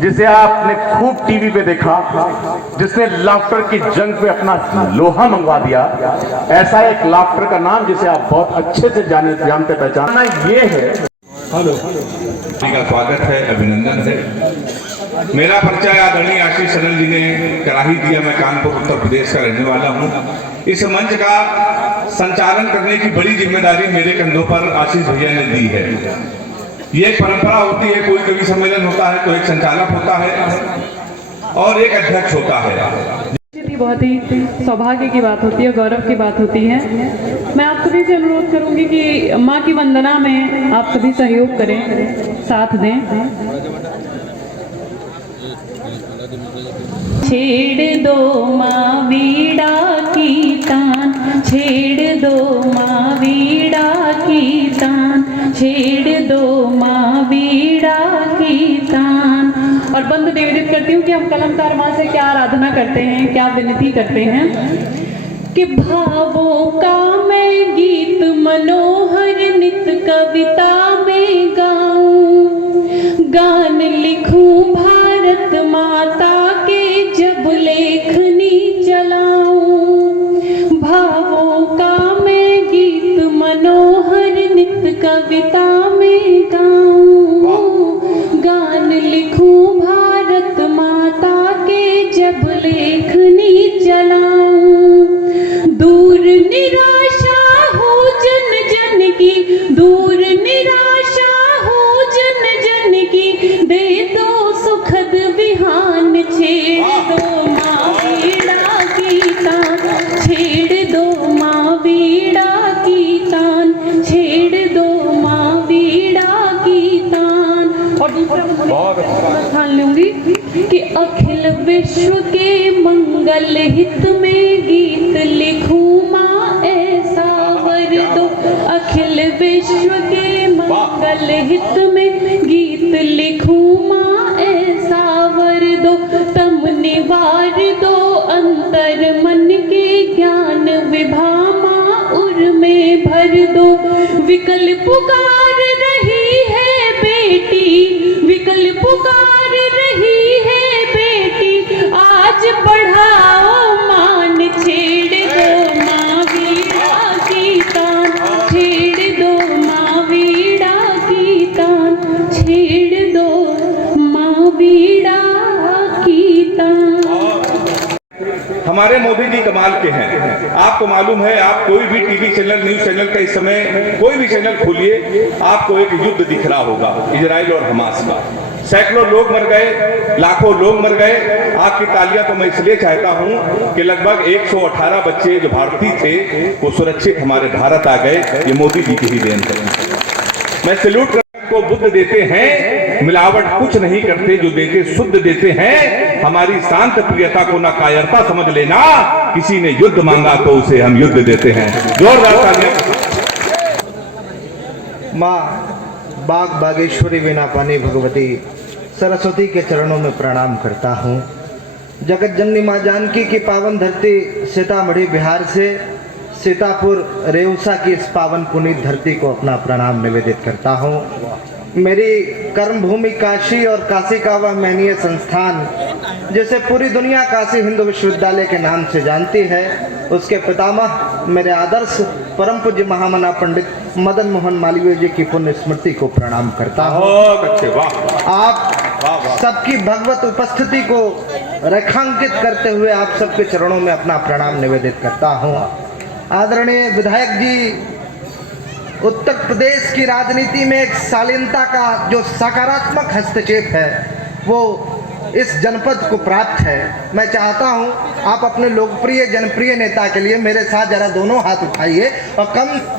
जिसे आपने खूब टीवी पे देखा, जिसने लाफ्टर की जंग पे अपना लोहा मंगवा दिया, ऐसा एक लाफ्टर का नाम जिसे आप बहुत अच्छे से जानते पहचानना ये है। हेलो का स्वागत है, अभिनंदन है। मेरा परिचय आदरणीय आशीष सनल जी ने करा ही दिया। मैं कानपुर उत्तर प्रदेश का रहने वाला हूँ। इस मंच का संचालन करने की बड़ी जिम्मेदारी मेरे कंधों पर आशीष भैया ने दी है। ये एक परंपरा होती है, कोई कवि सम्मेलन होता है तो एक संचालक होता है और एक अध्यक्ष होता है। बहुत ही सौभाग्य की बात होती है, गौरव की बात होती है। मैं आप सभी से अनुरोध करूंगी कि माँ की वंदना में आप सभी सहयोग करें, साथ दें। छेड़ दो माँ वीणा की तान, छेड़ दो माँ वीणा की तान, छेड़ दो माँ वीणा की तान। और बंद निवेदित करती हूँ कि हम कलमकार माँ से क्या आराधना करते हैं, क्या विनती करते हैं कि भावों का मैं गीत मनोहर नित कविता में गाऊं, गान लिखूं भारत माता के जब लेखनी चलाऊं। भावों का मैं गीत मनोहर नित कविता में गाऊं, गान लिखूं भारत माता के जब लेखनी चलाऊं। दूर निराशा हो जन जन की, दूर निराशा हो जन जन की, दे दो सुखद विहान। छेड़ दो माँ वीणा की तान, छेड़ दो माँ वीणा की तान, छेड़ दो माँ वीणा की तान। और दूसरा ठान लूंगी कि अखिल विश्व के मंगल हित में गीत लिखूं माँ ऐसा वर दो। अखिल विश्व के मंगल हित में गीत लिखूं माँ ऐसा वर दो। तम निवार दो अंतर मन के ज्ञान विभा माँ उर में भर दो। विकल पुकार रही है बेटी, विकल पुकार रही है बेटी, आज बढ़ाओ मान। छेड़ दो माँ वीणा की तान, छेड़ दो माँ वीणा की तान, छेड़ दो माँ वीणा की तान। हमारे मोदी जी कमाल के हैं। आपको मालूम है, आप कोई भी टीवी चैनल, न्यूज चैनल का इस समय कोई भी चैनल खोलिए, आपको एक युद्ध दिख रहा होगा, इजराइल और हमास का। सैकड़ों लोग मर गए, लाखों लोग मर गए। आपकी तालियां तो मैं इसलिए चाहता हूं कि लगभग 118 बच्चे जो भारतीय थे वो सुरक्षित हमारे भारत आ गए। ये मोदी जी की ही देन है। मैं सैल्यूट को बुद्ध देते हैं, मिलावट कुछ नहीं करते, जो देते शुद्ध देते हैं। हमारी शांत प्रियता को ना कायरता समझ लेना, किसी ने युद्ध मांगा तो उसे हम युद्ध देते हैं। जोरदार तालियां। माँ बाग बागेश्वरी वीणा पानी भगवती सरस्वती के चरणों में प्रणाम करता हूँ। जगत जननी माँ जानकी की पावन धरती सीतामढ़ी बिहार से सीतापुर रेउसा की इस पावन पुनीत धरती को अपना प्रणाम निवेदित करता हूँ। मेरी कर्म भूमि काशी और काशी का वह महनीय संस्थान जिसे पूरी दुनिया काशी हिंदू विश्वविद्यालय के नाम से जानती है, उसके पितामह मेरे आदर्श परम पूज्य महामना पंडित मदन मोहन मालवीय जी की पुण्य स्मृति को प्रणाम करता हूँ। आप सबकी भगवत उपस्थिति को रेखांकित करते हुए आप सबके चरणों में अपना प्रणाम निवेदित करता हूँ। आदरणीय विधायक जी, उत्तर प्रदेश की राजनीति में एक शालीनता का जो सकारात्मक हस्तक्षेप है वो इस जनपद को प्राप्त है। मैं चाहता हूं आप अपने लोकप्रिय जनप्रिय नेता के लिए मेरे साथ जरा दोनों हाथ उठाइए और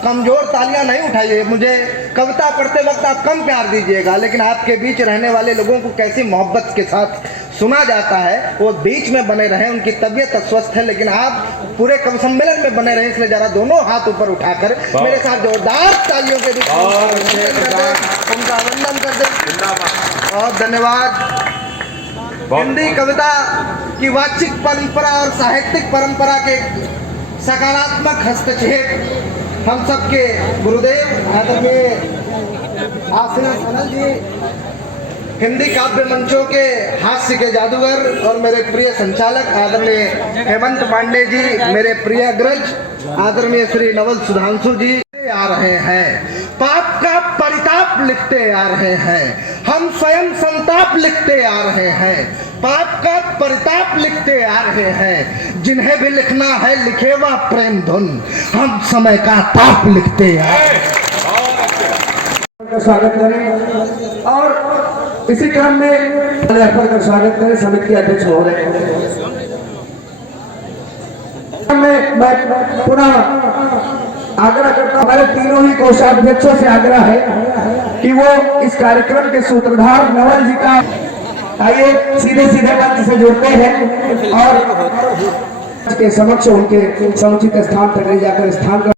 कमजोर तालियां नहीं उठाइए। मुझे कविता पढ़ते वक्त आप कम प्यार दीजिएगा, लेकिन आपके बीच रहने वाले लोगों को कैसी मोहब्बत के साथ सुना जाता है वो बीच में बने रहे। उनकी तबीयत अस्वस्थ है लेकिन आप पूरे कवि सम्मेलन में बने रहे, इसलिए जरा दोनों हाथ ऊपर उठाकर मेरे साथ जोरदार तालियों के बीच उनका वंदन कर दें। बहुत धन्यवाद। हिंदी कविता की वाचिक परंपरा और साहित्यिक परंपरा के सकारात्मक हस्तक्षेप हम सबके गुरुदेव आदरणीय आशीष सनल जी हिंदी काव्य मंचों के हास्य के जादूगर और मेरे प्रिय संचालक आदरणीय हेमंत पांडे जी, मेरे प्रिय अग्रज आदरणीय श्री नवल सुधांशु जी आ रहे हैं, पाप का परिताप लिखते आ रहे हैं, हम स्वयं संताप लिखते आ रहे हैं, पाप का परिताप लिखते आ रहे हैं, जिन्हें भी लिखना है लिखे वह प्रेम धुन, हम समय का ताप लिखते आ रहे हैं। स्वागत करें और इसी क्रम में का स्वागत करें समिति के अध्यक्ष हो रहे मैं पुनः आग्रह करता हूं, हमारे तीनों ही कोषाध्यक्षों से आग्रह है कि वो इस कार्यक्रम के सूत्रधार नवल जी का आइए सीधे सीधे मंच से जुड़ते हैं और के समक्ष उनके समुचित स्थान तक ले जाकर स्थान